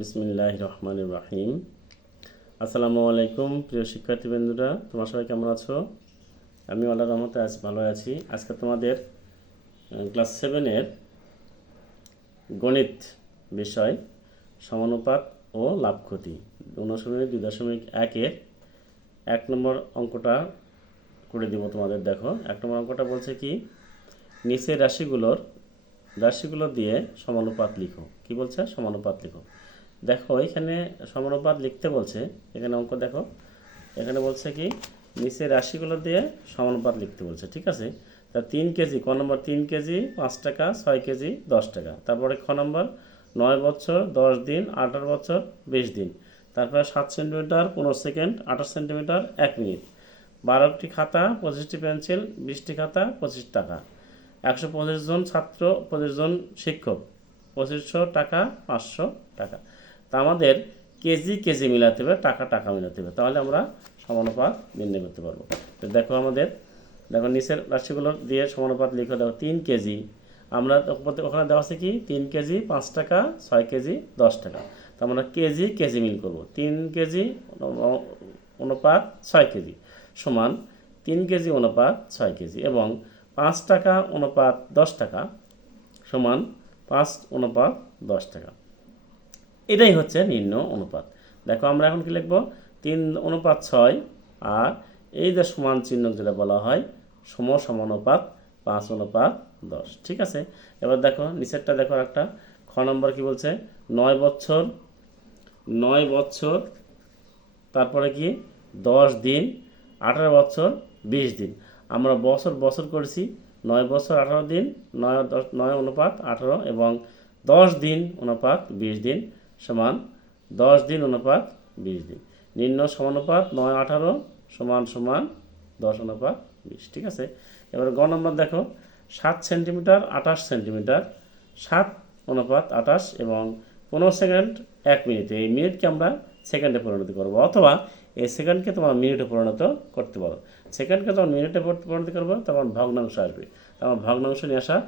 বিসমিল্লাহির রহমানির রহিম। আসসালামু আলাইকুম প্রিয় শিক্ষার্থীবৃন্দরা, তোমরা সবাই কেমন আছো? আমি আল্লাহর রহমতে আজ ভালো আছি। আজকে তোমাদের ক্লাস 7-এর গণিত বিষয় সমানুপাত ও লাভ ক্ষতি অনুশীলনী 2.1-এর 1 নম্বর অঙ্কটা করে দিব তোমাদের। দেখো, 1 নম্বর অঙ্কটা বলছে কি, নিচের রাশিগুলো দিয়ে সমানুপাত লিখো। কি বলছে? সমানুপাত লিখো। দেখো, এখানে সমানুপাত লিখতে বলছে। এখানে অঙ্ক দেখো, এখানে বলছে কি, নিচের রাশিগুলো দিয়ে সমানুপাত লিখতে বলছে। ঠিক আছে, তা 3 কেজি, ক নম্বর 3 কেজি 5 টাকা, 6 কেজি 10 টাকা। তারপরে খ নম্বর 9 বছর 10 দিন 18 বছর 20 দিন। তারপরে 7 সেন্টিমিটার 15 সেকেন্ড, 28 সেন্টিমিটার 1 মিনিট। 12টি খাতা, 25টি পেন্সিল, 20টি খাতা, 25 টাকা। 125 জন ছাত্র, 25 জন শিক্ষক, 2500 টাকা, 500 টাকা। তা আমাদের কেজি কেজি মিলাতে হবে, টাকা টাকা মিলাতে হবে, তাহলে আমরা সমানুপাত নির্ণয় করতে পারবো। তো দেখো, নিচের রাশিগুলো দিয়ে সমানুপাত লিখে। দেখো 3 কেজি, আমরা ওখানে দেওয়া আছে কি, 3 কেজি 5 টাকা, 6 কেজি 10 টাকা। তো আমরা কেজি কেজি মিল করব। 3 কেজি অনুপাত 6 কেজি সমান 3 কেজি অনুপাত 6 কেজি, এবং 5 টাকা অনুপাত 10 টাকা সমান 5 অনুপাত 10 টাকা। এটাই হচ্ছে নিম্ন অনুপাত। দেখো, আমরা এখন কি লিখব, 3 অনুপাত 6, আর এই যে সমান চিহ্ন যেটা বলা হয় সমানুপাত 5 অনুপাত 10। ঠিক আছে, এবার দেখো নিচেরটা দেখো, একটা খ নম্বর কি বলছে, 9 বছর তারপরে কি 10 দিন 18 বছর 20 দিন। আমরা বছর বছর করেছি, 9 বছর 18 দিন, 9 অনুপাত 18, এবং 10 দিন অনুপাত 20 দিন সমান 10 দিন অনুপাত 20 দিন। নিম্ন সমানুপাত 9 18 সমান সমান 10 অনুপাত 20। ঠিক আছে, এবার গ নম্বর দেখো, 7 সেন্টিমিটার 28 সেন্টিমিটার, 7 অনুপাত 28, এবং 15 সেকেন্ড 1 মিনিটে। এই মিনিটকে আমরা সেকেন্ডে পরিণত করবো, অথবা এই সেকেন্ডকে তোমরা মিনিটে পরিণত করতে পারো। সেকেন্ডকে যখন মিনিটে পরিণত করবো তখন ভগ্নাংশ আসবে, তখন ভগ্নাংশ নিয়ে আসার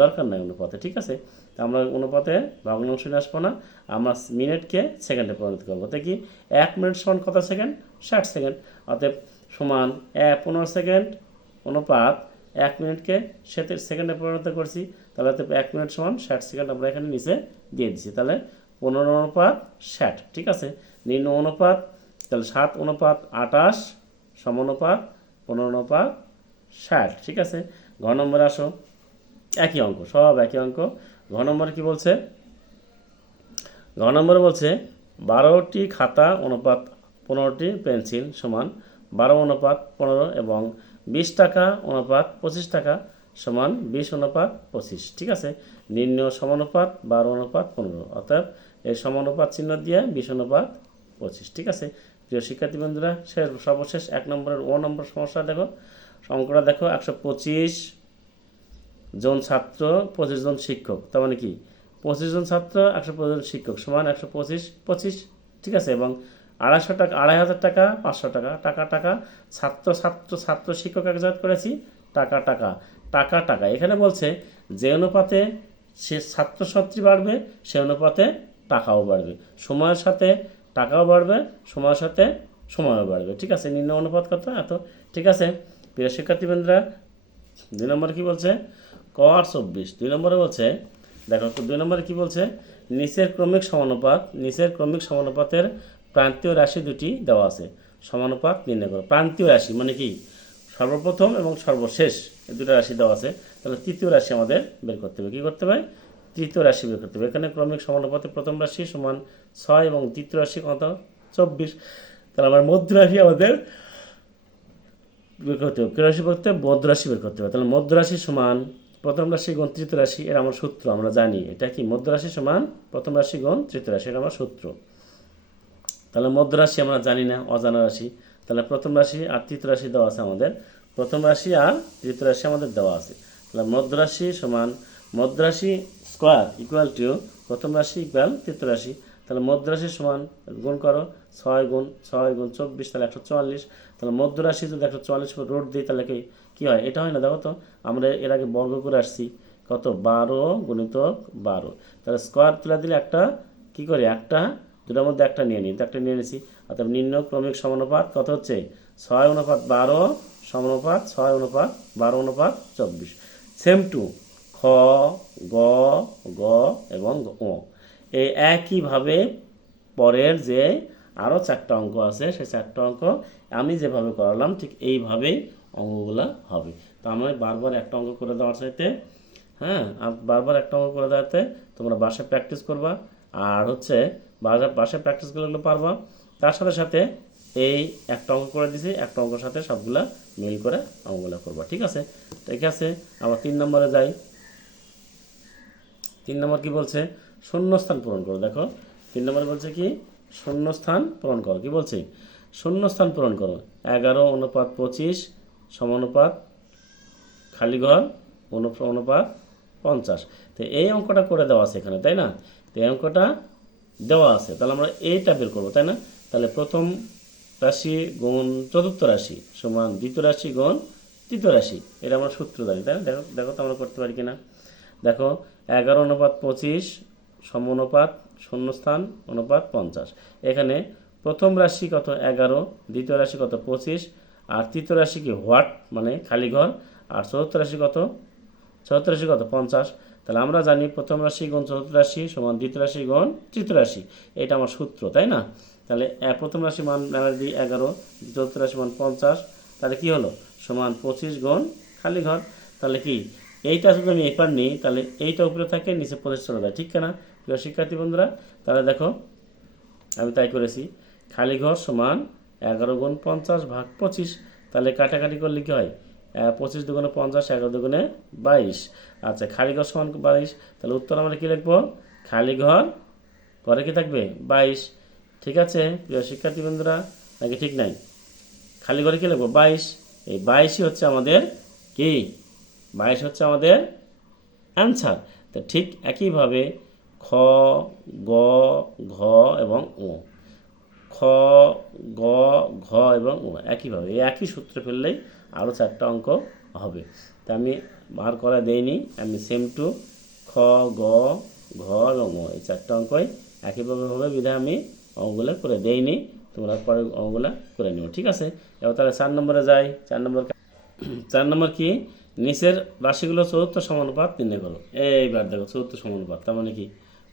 দরকার নাই অনুপাতে। ঠিক আছে, তা আমরা অনুপাতে ভগ্নাংশ নিয়ে আসবো না, আমরা মিনিটকে সেকেন্ডে পরিণত করবো। তাই কি, 1 মিনিট সমান কত সেকেন্ড? 60 সেকেন্ড। অতএব সমান 15 সেকেন্ড অনুপাত 1 মিনিটকে সেকেন্ডে পরিণত করছি, তাহলে 1 মিনিট সমান 60 সেকেন্ড আমরা এখানে নিচে দিয়ে দিচ্ছি। তাহলে 15 অনুপাত 60। ঠিক আছে, নিম্ন অনুপাত তাহলে 7 অনুপাত 28 সমানুপাত 15 অনুপাত 60। ঠিক আছে, ঘ নম্বরে আসো, একই অঙ্ক, সব একই অঙ্ক। ঘ নম্বরে কি বলছে, ঘ নম্বরে বলছে 12টি খাতা অনুপাত 15টি পেন্সিল সমান 12 অনুপাত 15, এবং 20 টাকা অনুপাত 25 টাকা সমান 20 অনুপাত 25। ঠিক আছে, নিম্ন সমানুপাত 12 অনুপাত 15, অর্থাৎ এই সমানুপাত চিহ্ন দিয়ে 20 অনুপাত 25। ঠিক আছে, প্রিয় শিক্ষার্থী বন্ধুরা, সর্বশেষ 1 নম্বরের ও নম্বর সমস্যা দেখো, অঙ্কটা দেখো, 125 জন ছাত্র 25 জন শিক্ষক, তার মানে কি 25 জন ছাত্র 125 জন শিক্ষক সমান 125 25। ঠিক আছে, এবং 250 টাকা, 2500 টাকা, 500 টাকা, টাকা টাকা, ছাত্র ছাত্র ছাত্র শিক্ষক এক জায়গা করেছি, টাকা টাকা টাকা টাকা। এখানে বলছে যে অনুপাতে সে ছাত্রছাত্রী বাড়বে সে অনুপাতে টাকাও বাড়বে, সময়ের সাথে টাকাও বাড়বে, সময়ের সাথে সময়ও বাড়বে। ঠিক আছে, নিম্ন অনুপাত কত? এত। ঠিক আছে, প্রিয় শিক্ষার্থীবৃন্দরা, 2 নম্বরে কি বলছে, ক আর 24। 2 নম্বরে বলছে, দেখো 2 নম্বরে কি বলছে, নিচের ক্রমিক সমানুপাতের প্রান্তীয় রাশি দুটি দেওয়া আছে, সমানুপাত নির্ণয় করো। প্রান্তীয় রাশি মানে কি, সর্বপ্রথম এবং সর্বশেষ এই দুটো রাশি দেওয়া আছে, তাহলে তৃতীয় রাশি আমাদের বের করতে হবে। কী করতে হবে? তৃতীয় রাশি বের করতে হবে। এখানে ক্রমিক সমানুপাতে প্রথম রাশি সমান 6, এবং তৃতীয় রাশি কত? 24। তাহলে আমার মধ্য রাশি আমাদের বের করতে হবে, রাশি করতে মধ্য রাশি বের করতে হবে। তাহলে মধ্য রাশি সমান প্রথম রাশি গুণ তৃতীয় রাশি, এর আমার সূত্র আমরা জানি। এটা কি, মধ্য রাশি সমান প্রথম রাশি গুণ তৃতীয় রাশি, এটা আমার সূত্র। তাহলে মধ্য রাশি আমরা জানি না, অজানা রাশি। তাহলে প্রথম রাশি আর তৃতীয় রাশি দেওয়া আছে আমাদের, প্রথম রাশি আর তৃতীয় রাশি আমাদের দেওয়া আছে। তাহলে মধ্য রাশি সমান মধ্য রাশি স্কোয়ার ইকুয়াল টু প্রথম রাশি ইকুয়াল তৃতীয় রাশি। তাহলে মধ্য রাশি সমান গুণ করো, 6 গুণ 24, তাহলে 144। তাহলে মধ্য রাশি যদি 144 রোড দিই তাহলে কি হয়? এটা হয় না, দেখো তো, আমরা এর আগে বর্গ করে আসছি, কত? 12 গুণিতক 12। তাহলে স্কোয়ার তুলে দিলে একটা কী করি, দুটার মধ্যে একটা নিয়ে নিই, তো একটা নিয়ে নিয়েছি। অর্থাৎ নিম্ন ক্রমিক সমানুপাত কত হচ্ছে, 6:12 সমানুপাত 6:12:24। সেম টু খ, গ, গ এবং ও। এই একইভাবে পরের যে আরও 4টা অঙ্ক আছে, সেই 4টা অঙ্ক আমি যেভাবে করালাম ঠিক এইভাবেই অঙ্কগুলো হবে। তো আমি বারবার একটা অঙ্ক করে দেওয়ার চাইতে, হ্যাঁ, বারবার একটা অঙ্ক করে দেওয়াতে তোমরা বাসায় প্র্যাকটিস করবা, আর হচ্ছে বাসায় প্র্যাকটিস করলে পারবা। তার সাথে সাথে এই একটা অঙ্ক করে দিছি, একটা অঙ্কের সাথে সবগুলা মিল করে অঙ্কগুলো করবা। ঠিক আছে, ঠিক আছে। আবার 3 নম্বরে যাই। 3 নম্বর কি বলছে, শূন্যস্থান পূরণ করো। দেখো 3 নম্বরে বলছে কি, শূন্যস্থান পূরণ করো। কি বলছে, শূন্যস্থান পূরণ করো। 11:25 সমানুপাত খালি ঘর অনুপাত 50। তো এই অঙ্কটা করে দেওয়া আছে এখানে, তাই না? তো এই অঙ্কটা দেওয়া আছে, তাহলে আমরা এইটা বের করবো, তাই না? তাহলে প্রথম রাশি গুণ চতুর্থ রাশি সমান দ্বিতীয় রাশি গুণ তৃতীয় রাশি, এটা আমরা সূত্র জানি, তাই না? দেখো দেখো তো আমরা করতে পারি কিনা। দেখো 11:25 সমানুপাত শূন্যস্থান অনুপাত 50। এখানে প্রথম রাশি কত 11, দ্বিতীয় রাশি কত 25, আর তৃতীয় রাশি কি হোয়াট মানে খালি ঘর, আর চতুর্থ রাশি কত 50। তাহলে আমরা জানি প্রথম রাশি গুণ চতুর্থ রাশি সমান দ্বিতীয় রাশি গুণ তৃতীয় রাশি, এটা আমার সূত্র, তাই না? তাহলে প্রথম রাশি মান দিই 11, চতুর্থ রাশি মান 50, তাহলে কি হলো সমান 25 গুণ খালি ঘর। তাহলে কি এইটা যদি আমি এপার নিই, তাহলে এইটা উপরে থাকে, নিচে 25 চলে যায়, ঠিক না প্রিয় শিক্ষার্থী বন্ধুরা? তাহলে দেখো আমি তাই করেছি, খালি ঘর সমান 11 গুণ 50 ভাগ 25। তাহলে কাটাকাটি করলে কি হয়, 25 দুগুণে 50, 11 দুগুণে 22। আচ্ছা, খালি ঘর সমান 22। তাহলে উত্তর আমরা কী লিখবো, খালি ঘর পরে কি থাকবে 22। ঠিক আছে প্রিয় শিক্ষার্থী বন্ধুরা, নাকি ঠিক নাই? খালি ঘরে কী লিখবো 22। এই 22ই হচ্ছে আমাদের কি, 22 হচ্ছে আমাদের অ্যান্সার। তো ঠিক একইভাবে খ, গ, ঘ এবং ও, খ, গ, ঘ এবং ও একইভাবে এই একই সূত্রে ফেললেই আরও 4টা অঙ্ক হবে। তা আমি বার করা দেইনি, আমি সেম টু খ, গ, ঘ এবং ও এই 4টা অঙ্কই একইভাবে হবে বিধায় আমি অঙ্কগুলো করে দেইনি, তোমরা পরে অঙ্কগুলো করে নিও। ঠিক আছে, এবার তাহলে 4 নম্বরে যাই। 4 নম্বর কি, নিচের রাশিগুলো চতুর্থ সমানুপাত নির্ণয় করো। এইবার দেখো চতুর্থ সমানুপাত, তার মানে কি,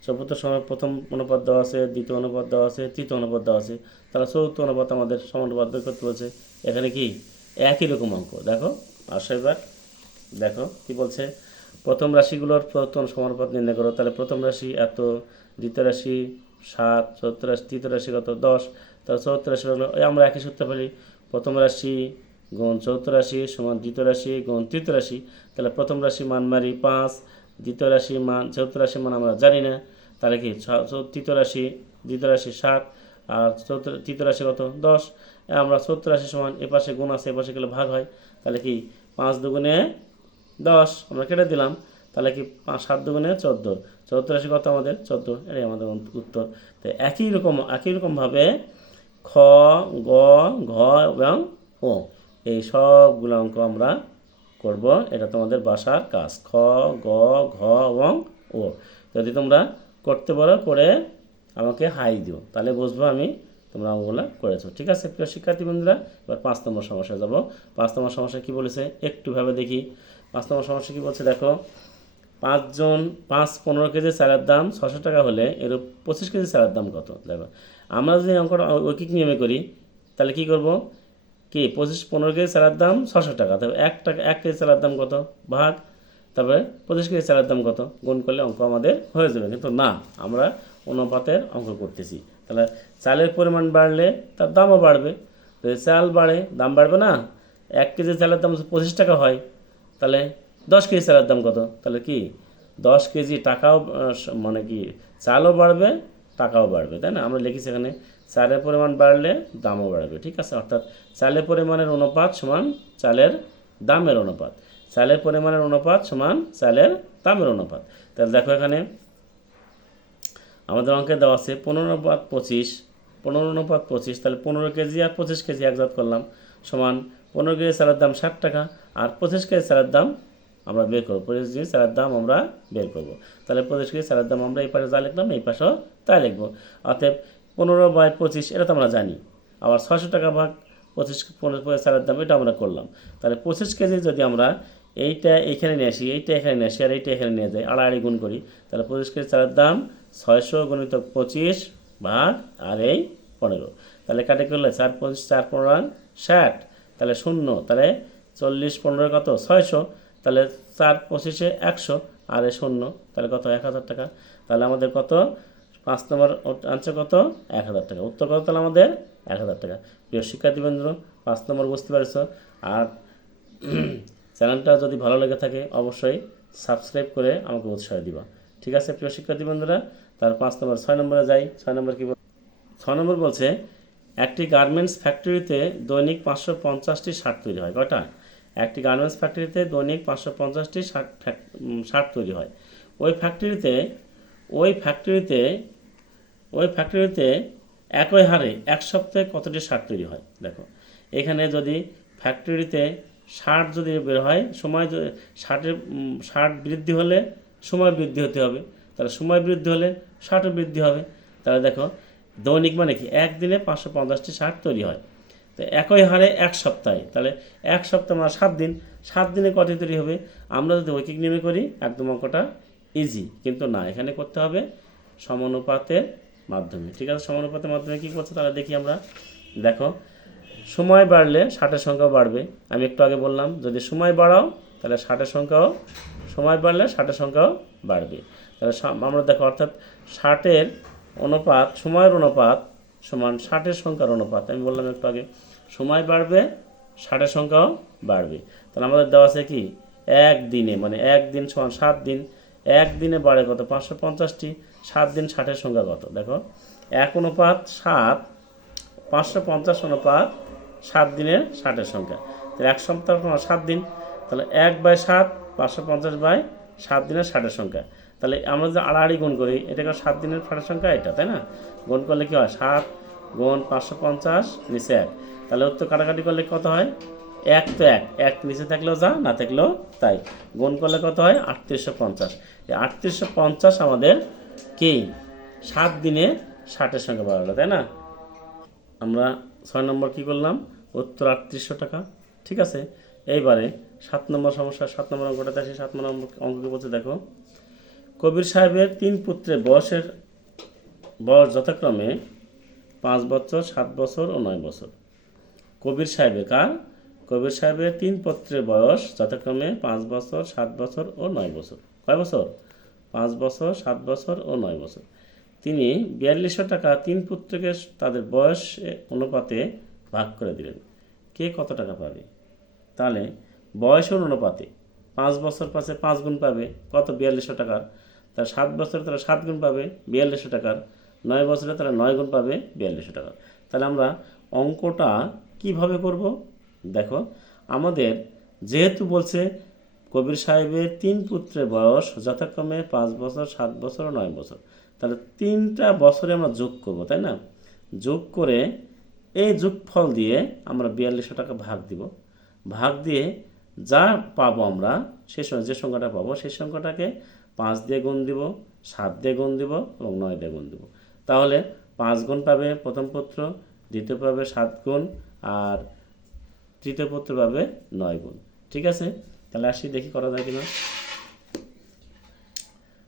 চতুর্থ প্রথম অনুপাত দেওয়া আছে, দ্বিতীয় অনুপাত দেওয়া আছে, তৃতীয় অনুপাত দেওয়া আছে, তাহলে চতুর্থ অনুপাত আমাদের সমানুপাত বের করতে বলছে। এখানে কি একই রকম অঙ্ক, দেখো আসো এবার দেখো কি বলছে, প্রথম রাশিগুলোর প্রথম সমানুপাত নির্ণয় করো। তাহলে প্রথম রাশি এত, দ্বিতীয় রাশি 7, চতুর্থ রাশি, তৃতীয় রাশি কত 10। তাহলে চতুর্থ রাশি হলো আমরা একই সূত্রে ফেলি, প্রথম রাশি গুণ চতুর্থ রাশি সমান দ্বিতীয় রাশি গুণ তৃতীয় রাশি। তাহলে প্রথম রাশি মান মারি 5, দ্বিতীয় রাশি মান চতুর্থ রাশি মান আমরা জানি না, তাহলে কি তৃতীয় রাশি দ্বিতীয় রাশি 7 আর তৃতীয় রাশি কত 10। আমরা চতুর্থ রাশি সমান এপাশে গুণ আছে, এপাশে গেলে ভাগ হয়, তাহলে কি 5 দুগুণে 10 আমরা কেটে দিলাম, তাহলে কি 7 দুগুণে 14, চতুর্থ রাশি কত আমাদের 14, এটাই আমাদের উত্তর। তো একই রকমভাবে খ, গ, ঘ এবং ও এই সবগুলো অঙ্ক আমরা করব, এটা তোমাদের বাসার কাজ। খ, গ, ঘ এবং ও যদি তোমরা করতে পারো, করে আমাকে হাই দিও, তাহলে বুঝবো আমি তোমরা অঙ্কগুলো করেছো। ঠিক আছে প্রিয় শিক্ষার্থী বন্ধুরা, এবার 5 নম্বর সমস্যা যাব। 5 নম্বর সমস্যা কী বলেছে একটু ভেবে দেখি। 5 নম্বর সমস্যা কী বলছে দেখো, 15 কেজি চালের দাম 600 টাকা হলে এর 25 কেজি চালের দাম কত। দেখো আমরা যদি অঙ্কটা ঐকিক নিয়মে করি, তাহলে কী করব, কি 15 কেজি চালের দাম 600 টাকা, তবে 1 কেজি চালের দাম কত ভাগ, তারপরে 25 কেজি চালের দাম কত গুণ করলে অঙ্ক আমাদের হয়ে যাবে। কিন্তু না, আমরা অনুপাতের অঙ্ক করতেছি, তাহলে চালের পরিমাণ বাড়লে তার দামও বাড়বে। যদি চাল বাড়ে দাম বাড়বে না, 1 কেজি চালের দাম 25 টাকা হয়, তাহলে 10 কেজি চালের দাম কত, তাহলে কি 10 কেজি টাকাও মানে কি চালও বাড়বে টাকাও বাড়বে, তাই না? আমরা লিখেছি এখানে চালের পরিমাণ বাড়লে দামও বাড়বে। ঠিক আছে, অর্থাৎ চালের পরিমাণের অনুপাত সমান চালের দামের অনুপাত, চালের পরিমাণের অনুপাত সমান চালের দামের অনুপাত। তাহলে দেখো এখানে আমাদের অঙ্কে দেওয়া আছে 15:25, 15:25, তাহলে 15 কেজি আর 25 কেজি একজাত করলাম সমান 15 কেজি চালের দাম 60 টাকা আর 25 কেজি চালের দাম আমরা বের করবো, 25 কেজি চালের দাম আমরা বের করবো। তাহলে 25 কেজি চালের দাম আমরা এই পাশে যা লিখলাম এই পাশেও তাই লিখবো। অতএব 15/25 এটা তো আমরা জানি। আবার 600 টাকা ভাগ 25 চালের দাম এটা আমরা করলাম। তাহলে 25 কেজি যদি আমরা এইটা এইখানে নিয়ে আসি, এইটা এখানে নিয়ে আসি, আর এইটা এখানে নিয়ে যাই, আড়াআড়ি গুণ করি, তাহলে 25 কেজি চালের দাম 600 গুণিত 25 ভাগ আর এই 15। তাহলে কাটে করলে 4×5 4×15 60, তাহলে 0, তাহলে 40×15 কত 600, তাহলে 4×25 100 আর এ 0, তাহলে কত 1000 টাকা। তাহলে আমাদের কত 5 নম্বর আনসার কত 1000 টাকা। উত্তর কত তাহলে আমাদের 1000 টাকা। প্রিয় শিক্ষার্থীবৃন্দ 5 নম্বর বুঝতে পারছো। আর চ্যানেলটা যদি ভালো লেগে থাকে অবশ্যই সাবস্ক্রাইব করে আমাকে উৎসাহ দিবা। ঠিক আছে প্রিয় শিক্ষার্থী বন্ধুরা। তার 5 নম্বর 6 নম্বরে যাই। 6 নম্বর কি 6 নম্বর বলছে একটি গার্মেন্টস ফ্যাক্টরিতে দৈনিক 550টি শার্ট তৈরি হয়। কয়টা? একটি গার্মেন্টস ফ্যাক্টরিতে দৈনিক 550টি শার্ট তৈরি হয়। ওই ফ্যাক্টরিতে একই হারে এক সপ্তাহে কতটি শার্ট তৈরি হয়। দেখো এখানে যদি ফ্যাক্টরিতে শার্ট যদি বের হয়, সময় শার্ট বৃদ্ধি হলে সময় বৃদ্ধি হতে হবে, তাহলে সময় বৃদ্ধি হলে শার্টও বৃদ্ধি হবে। তাহলে দেখো দৈনিক মানে কি একদিনে 550টি শার্ট তৈরি হয়। তো একই হারে এক সপ্তাহে, তাহলে এক সপ্তাহ মানে 7 দিন, 7 দিনে কটি তৈরি হবে। আমরা যদি ঐকিক নিয়মে করি একদম অঙ্কটা ইজি, কিন্তু না, এখানে করতে হবে সমানুপাতের মাধ্যমে। ঠিক আছে, সমানুপাতের মাধ্যমে কী করছে তাহলে দেখি আমরা। দেখো সময় বাড়লে ষাটের সংখ্যাও বাড়বে। আমি একটু আগে বললাম যদি সময় বাড়াও তাহলে সময় বাড়লে ষাটের সংখ্যাও বাড়বে। তাহলে আমরা দেখো অর্থাৎ ষাটের অনুপাত, সময়ের অনুপাত সমান ষাটের সংখ্যার অনুপাত। আমি বললাম একটু আগে সময় বাড়বে ষাটের সংখ্যাও বাড়বে। তাহলে আমাদের দেওয়া আছে কি একদিনে, মানে একদিন সমান 7 দিন, একদিনে বাড়ে কত 550টি, 7 দিন 60-এর সংখ্যা কত। দেখো 1:7, 550 অনুপাত 7 দিনের 60-এর সংখ্যা। তাহলে এক সপ্তাহ 7 দিন, তাহলে 1/7 550/7 দিনের 60-এর সংখ্যা। তাহলে আমরা যদি আড়াআড়ি গুণ করি, এটাকে 7 দিনের 60-এর সংখ্যা এটা, তাই না? গুণ করলে কী হয় 7 গুণ 550 নিচে 1, তাহলে উত্তর কাটাকাটি করলে কত হয় 1 তো 1 নিচে থাকলেও যা, না থাকলেও তাই, গুণ করলে কত হয় 3850। এই 3850 আমাদের কি 7 দিনে 60-এর সংখ্যা বাড়ালো, তাই না? আমরা 6 নম্বর কী করলাম, উত্তর 3800 টাকা। ঠিক আছে, এইবারে 7 নম্বর সমস্যা, 7 নম্বর অঙ্কটা দেখি। 7 নম্বর অঙ্ককে বলছে দেখো কবির সাহেবের 3 পুত্রের বয়স যথাক্রমে 5 বছর, 7 বছর ও 9 বছর। কবির সাহেবের 3 পুত্রের বয়স যথাক্রমে 5 বছর, 7 বছর ও 9 বছর। কয় বছর? 5 বছর, 7 বছর ও 9 বছর। তিনি 4200 টাকা 3 পুত্রকে তাদের বয়স অনুপাতে ভাগ করে দিলেন। কে কত টাকা পাবে? তাহলে বয়সের অনুপাতে 5 বছর পাশে 5 গুণ পাবে কত 4200 টাকার, তার 7 বছরে তারা 7 গুণ পাবে 4200 টাকার, 9 বছরে তারা 9 গুণ পাবে 4200 টাকার। তাহলে আমরা অঙ্কটা কিভাবে করব? দেখো আমাদের যেহেতু বলছে কবির সাহেবের 3 পুত্রের বয়স যথাক্রমে 5 বছর, 7 বছর ও 9 বছর, তাহলে 3টা বছরে আমরা যোগ করব, তাই না? যোগ করে এই যোগফল দিয়ে আমরা 4200 টাকা ভাগ দিব। ভাগ দিয়ে যা পাবো আমরা সেই সময় যে সংখ্যাটা পাবো সেই সংখ্যাটাকে 5 দিয়ে গুণ দিব, 7 দিয়ে গুণ দিব এবং 9 দিয়ে গুণ দিব। তাহলে 5 গুণ পাবে প্রথম পুত্র, দ্বিতীয় পাবে 7 গুণ, আর তৃতীয় পুত্র পাবে 9 গুণ। ঠিক আছে, তাহলে আসি দেখি করা যায় কিনা।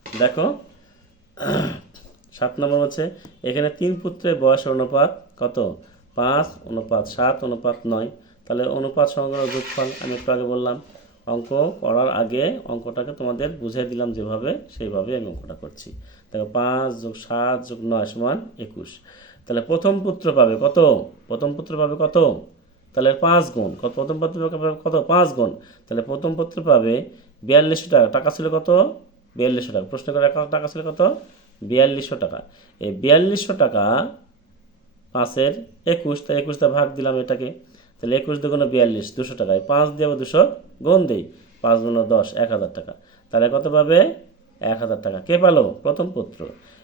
দেখো 7 নম্বর হচ্ছে এখানে 3 পুত্রের বয়সের অনুপাত কত 5:7:9। তাহলে অনুপাত সংগ্রহ যোগফল আমি একটু আগে বললাম, অঙ্ক করার আগে অঙ্কটাকে তোমাদের বুঝিয়ে দিলাম যেভাবে, সেইভাবে আমি অঙ্কটা করছি। দেখো 5 + 7 + 9 = 21। তাহলে প্রথম পুত্র পাবে কত? তাহলে 5 গুণ কত, প্রথম পুত্র পাবে কত 5 গুণ, তাহলে প্রথম পুত্র পাবে 4200 টাকা। টাকা ছিল কত 4200 টাকা। প্রশ্ন করে টাকা ছিল কত 4200 টাকা। এই 4200 টাকা 5-এর 21, তাই 21 দিয়ে ভাগ দিলাম এটাকে, তাহলে 21 দুগুণে 42, 200 টাকায় 5 দিয়ে 200 গুণ দেই, 5 গুণ 10, 1000 টাকা। তাহলে কত পাবে 1000 টাকা। কে পেল? প্রথম পুত্র।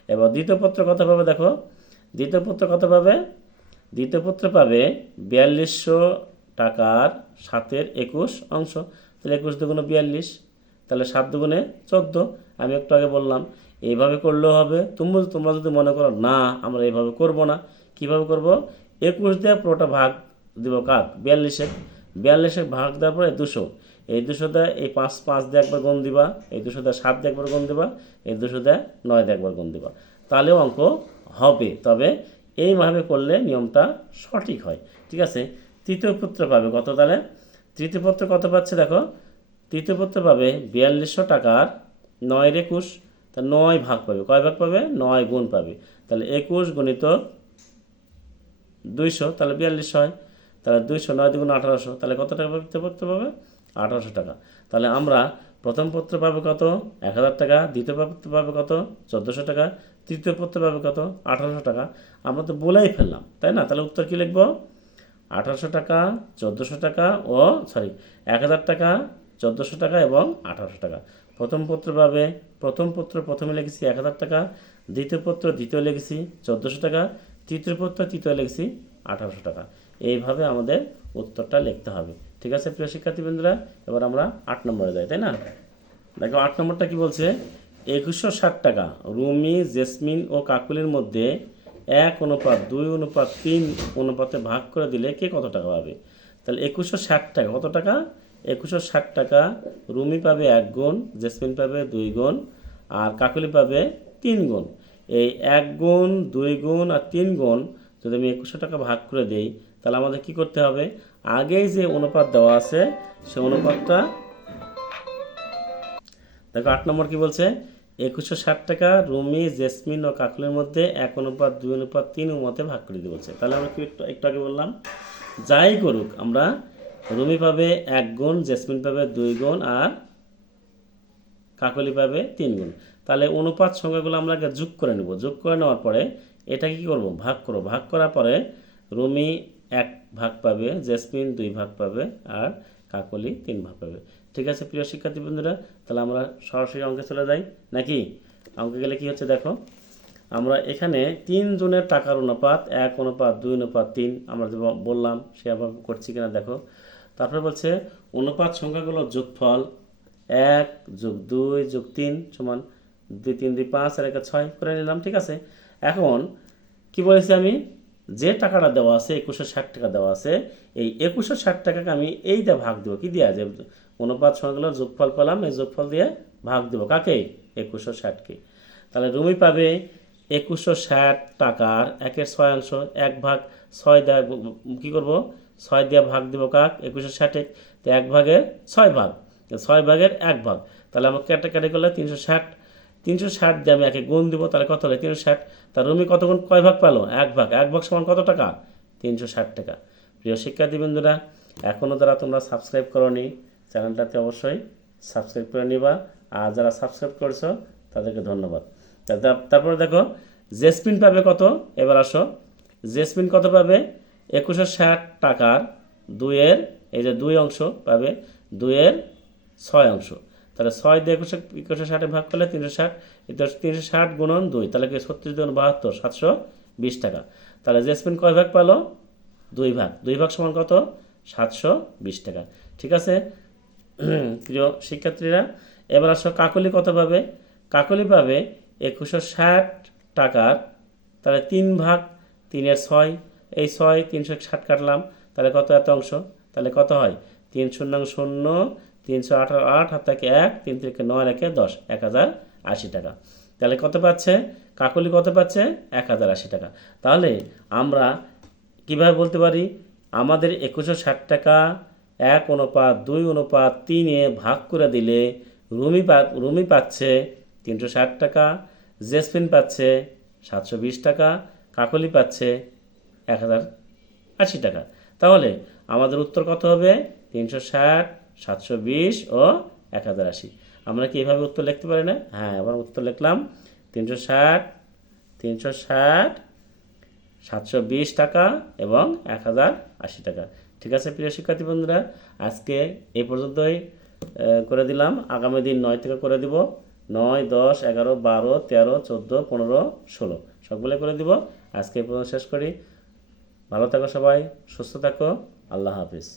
এবার দ্বিতীয় পুত্র কত পাবে? দেখো দ্বিতীয় পুত্র কত পাবে? দ্বিতীয় পুত্র পাবে 4200 টাকার 7-এর 21 অংশ, তাহলে 21 দুগুণে 42, তাহলে 7 দুগুণে 14। আমি একটু আগে বললাম এইভাবে করলেও হবে। তোমরা যদি মনে করো না আমরা এইভাবে করব না, কীভাবে করব, 21 দিয়ে পুরোটা ভাগ দিব কাক 42-এ, 42-এ ভাগ দেওয়ার পরে 200, এই 200 দিয়ে এই 5 দিয়ে একবার গুণ দিবা, এই 200 দিয়ে 7 দিয়ে একবার গুণ দিবা, এই 200 দিয়ে 9 দিয়ে একবার গুণ দিবা, তাহলেও অঙ্ক হবে। তবে এইভাবে করলে নিয়মটা সঠিক হয়। ঠিক আছে, তৃতীয় পুত্র পাবে কত? তাহলে তৃতীয় পুত্র কত পাচ্ছে দেখো, তৃতীয় পুত্র পাবে 4200 টাকার 9 21, তা 9 ভাগ পাবে। কয় ভাগ পাবে? 9 গুণ পাবে। তাহলে 21 গুণিত 200, তাহলে 42 হয়। তাহলে 200, 9 দুগুণ 1800, তাহলে কত টাকা পড়তে পাবে? 1800 টাকা। তাহলে আমরা প্রথম পত্র পাবে কত? 1000 টাকা, দ্বিতীয় পত্র পাবে কত? 1400 টাকা, তৃতীয় পত্র পাবে কত? 1800 টাকা। আমরা তো বলেই ফেললাম, তাই না? তাহলে উত্তর কী লিখব? 1800 টাকা, 1400 টাকা ও 1000 টাকা, 1400 টাকা এবং 1800 টাকা। প্রথম পত্র পাবে, প্রথম পত্র প্রথমে লিখেছি 1000 টাকা, দ্বিতীয় পত্র দ্বিতীয় লিখেছি 1400 টাকা, তৃতীয় পত্র তৃতীয় লিখেছি 1800 টাকা। এইভাবে আমাদের উত্তরটা লিখতে হবে। ঠিক আছে প্রিয় শিক্ষার্থীবৃন্দরা, এবার আমরা 8 নম্বরে যাই, তাই না? দেখো 8 নম্বরটা কি বলছে? 2160 টাকা রুমি, জেসমিন ও কাকুলির মধ্যে 1:2:3 অনুপাতে ভাগ করে দিলে কে কত টাকা পাবে? তাহলে 2160 টাকা কত টাকা? 2160 টাকা রুমি পাবে 1 গুণ, জেসমিন পাবে 2 গুণ, আর কাকুলি পাবে 3 গুণ। এই 1 গুণ, 2 গুণ আর 3 গুণ যদি আমি 2100 টাকা ভাগ করে দেই, তাহলে আমাদের কি করতে হবে? আগেই যে অনুপাত দেওয়া আছে সে অনুপাতটা দেখো। 8 নম্বর কি বলছে? 2160 টাকা রুমি, জেসমিন ও কাকুলির মধ্যে 1:2:3 অনুপাতে ভাগ করে দিতে বলছে। তাহলে আমরা কি একটু আগে বললাম, যাই করুক আমরা রুমি পাবে 1 গুণ, জেসমিন পাবে 2 গুণ আর কাকলি পাবে 3 গুণ। তাহলে অনুপাত সংখ্যাগুলো আমরা আগে যোগ করে নেব। যোগ করে নেওয়ার পরে এটা কি করব? ভাগ করব। ভাগ করার পরে রুমি 1 ভাগ পাবে, জেসমিন 2 ভাগ পাবে আর কাকলি 3 ভাগ পাবে। ঠিক আছে প্রিয় শিক্ষার্থীবৃন্দরা, তাহলে আমরা সরাসরি অঙ্কে চলে যাই নাকি? অঙ্কে গেলে কি হচ্ছে দেখো, আমরা এখানে 3 জনের টাকার অনুপাত 1:2:3 আমরা যে বললাম সে আবার করছি কিনা দেখো। তারপরে বলছে অনুপাত সংখ্যাগুলোর যোগফল 1 + 2 + 3 সমান 2 3 2 5 আর 1 6 করে নিলাম। ঠিক আছে, এখন কি বলেছি আমি? যে টাকাটা দেওয়া আছে 2160 টাকা দেওয়া আছে, এই 2160 টাকাকে আমি এইটা ভাগ দেবো কি দিয়া? যে অনুপাত সংখ্যাগুলোর যোগফল পেলাম, এই যোগফল দিয়ে ভাগ দেবো কাকে? 2160-কে। তাহলে রুমি পাবে 2160 টাকার 1/6, 1 ভাগ 6 দেওয়া কী করবো? 6 দিয়ে ভাগ দেবো কাক? 2160-এ। তো 1 ভাগের 6 ভাগ, 6 ভাগের 1 ভাগ, তাহলে আমার কাটাকাটি করলে 360। 360 দিয়ে আমি একে গুণ দিব, তাহলে কত হলো? 360। তার রুমি কত গুণ কয় ভাগ পেলো? 1 ভাগ। 1 ভাগ সমান কত টাকা? 360 টাকা। প্রিয় শিক্ষার্থীবৃন্দরা, এখনও যারা তোমরা সাবস্ক্রাইব করোনি চ্যানেলটাতে অবশ্যই সাবস্ক্রাইব করে নিবা, আর যারা সাবস্ক্রাইব করেছো তাদেরকে ধন্যবাদ। তারপরে দেখো জেসমিন পাবে কত? এবার আসো, জেসমিন কত পাবে? 2160 টাকার 2-এর এই যে 2 অংশ পাবে, 2-এর 6 অংশ। তাহলে 6 দিয়ে 2160-এ ভাগ করলে 360, 360 গুণন 2, তাহলে কি 36 × 72 720 টাকা। তাহলে জেসমিন কয় ভাগ পেলো? 2 ভাগ। 2 ভাগ সমান কত? 720 টাকা। ঠিক আছে প্রিয় শিক্ষার্থীরা, এবার আসো কাকলি কত পাবে? কাকলি পাবে 2160 টাকার, তাহলে 3 ভাগ, 3-এর 6, এই 6 360 কাটলাম, তাহলে কত? এত অংশ। তাহলে কত হয়? 3 0 0, 318 8, হাত থেকে 1, 3 থেকে 9, 1 10, 1080 টাকা। তাহলে কত পাচ্ছে কাকলি? কত পাচ্ছে? 1080 টাকা। তাহলে আমরা কিভাবে বলতে পারি? আমাদের 2160 টাকা 1:2:3-এ ভাগ করে দিলে রুমি পাচ্ছে 360 টাকা, জেসমিন পাচ্ছে 720 টাকা, কাকলি পাচ্ছে 1080 টাকা। তাহলে আমাদের উত্তর কত হবে? 360, 720 ও 1080। আমরা কি এভাবে উত্তর লিখতে পারি না? হ্যাঁ, আবার উত্তর লিখলাম 360, 720 টাকা এবং 1080 টাকা। ঠিক আছে প্রিয় শিক্ষার্থী বন্ধুরা, আজকে এই পর্যন্তই করে দিলাম। আগামী দিন 9 থেকে করে দিব, 9, 10, 11, 12, 13, 14, 15, 16 সবগুলো করে দিব। আজকে এই পর্যন্ত শেষ করি। ভালো থাকো সবাই, সুস্থ থাকো, আল্লাহ হাফিজ।